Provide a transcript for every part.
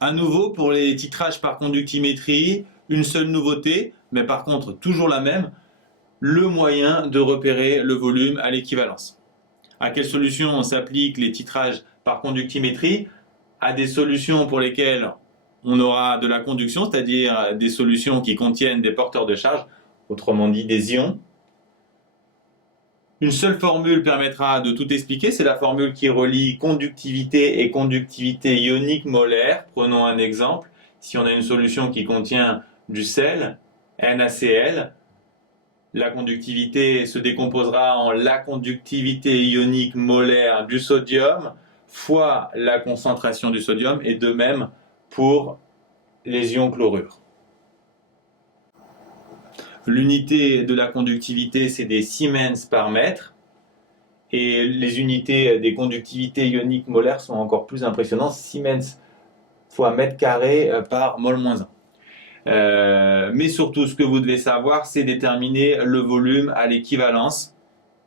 À nouveau, pour les titrages par conductimétrie, une seule nouveauté, mais par contre toujours la même, le moyen de repérer le volume à l'équivalence. À quelle solution s'appliquent les titrages par conductimétrie? À des solutions pour lesquelles on aura de la conduction, c'est-à-dire des solutions qui contiennent des porteurs de charge, autrement dit des ions. Une seule formule permettra de tout expliquer, c'est la formule qui relie conductivité et conductivité ionique molaire. Prenons un exemple. Si on a une solution qui contient du sel, NaCl, la conductivité se décomposera en la conductivité ionique molaire du sodium fois la concentration du sodium, et de même pour les ions chlorure. L'unité de la conductivité, c'est des Siemens par mètre, et les unités des conductivités ioniques molaires sont encore plus impressionnantes, Siemens fois mètre carré par mol moins 1. Mais surtout, ce que vous devez savoir, c'est déterminer le volume à l'équivalence.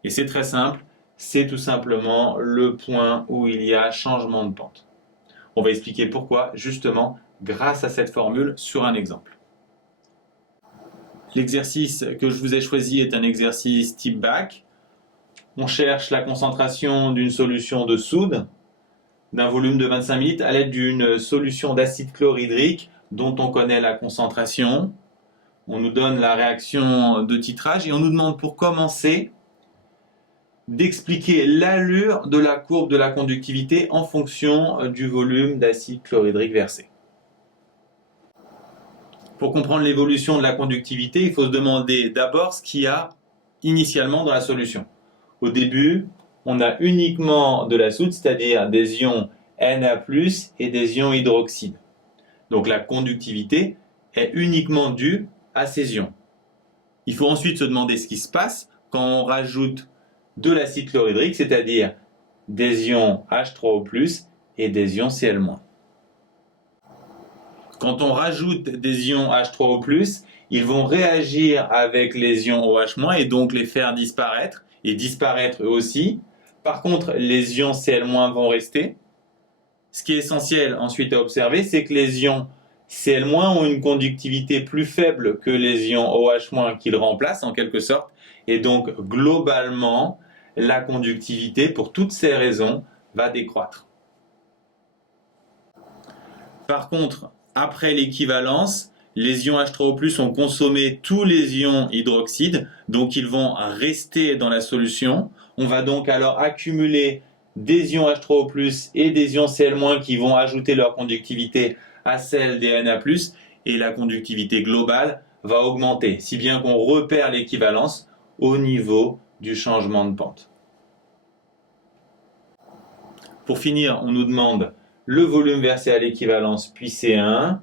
Et c'est très simple, c'est tout simplement le point où il y a changement de pente. On va expliquer pourquoi, justement, grâce à cette formule sur un exemple. L'exercice que je vous ai choisi est un exercice type bac. On cherche la concentration d'une solution de soude d'un volume de 25 ml à l'aide d'une solution d'acide chlorhydrique dont on connaît la concentration. On nous donne la réaction de titrage et on nous demande pour commencer d'expliquer l'allure de la courbe de la conductivité en fonction du volume d'acide chlorhydrique versé. Pour comprendre l'évolution de la conductivité, il faut se demander d'abord ce qu'il y a initialement dans la solution. Au début, on a uniquement de la soude, c'est-à-dire des ions Na+, et des ions hydroxyde. Donc la conductivité est uniquement due à ces ions. Il faut ensuite se demander ce qui se passe quand on rajoute de l'acide chlorhydrique, c'est-à-dire des ions H3O+, et des ions Cl-. Quand on rajoute des ions H3O+, ils vont réagir avec les ions OH- et donc les faire disparaître, et disparaître eux aussi. Par contre, les ions Cl- vont rester. Ce qui est essentiel ensuite à observer, c'est que les ions Cl- ont une conductivité plus faible que les ions OH- qu'ils remplacent en quelque sorte, et donc globalement, la conductivité, pour toutes ces raisons, va décroître. Par contre, après l'équivalence, les ions H3O+ ont consommé tous les ions hydroxyde, donc ils vont rester dans la solution. On va donc alors accumuler des ions H3O+ et des ions Cl- qui vont ajouter leur conductivité à celle des Na+, et la conductivité globale va augmenter, si bien qu'on repère l'équivalence au niveau du changement de pente. Pour finir, on nous demande le volume versé à l'équivalence puis C1.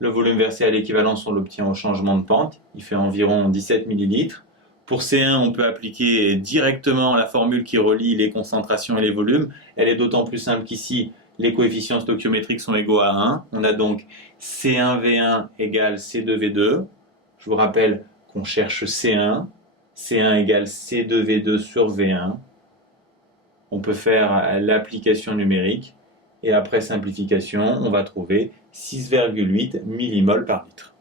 Le volume versé à l'équivalence, on l'obtient au changement de pente. Il fait environ 17 ml. Pour C1, on peut appliquer directement la formule qui relie les concentrations et les volumes. Elle est d'autant plus simple qu'ici, les coefficients stoichiométriques sont égaux à 1. On a donc C1V1 égale C2V2. Je vous rappelle qu'on cherche C1. C1 égale C2V2 sur V1. On peut faire l'application numérique et après simplification, on va trouver 6,8 millimoles par litre.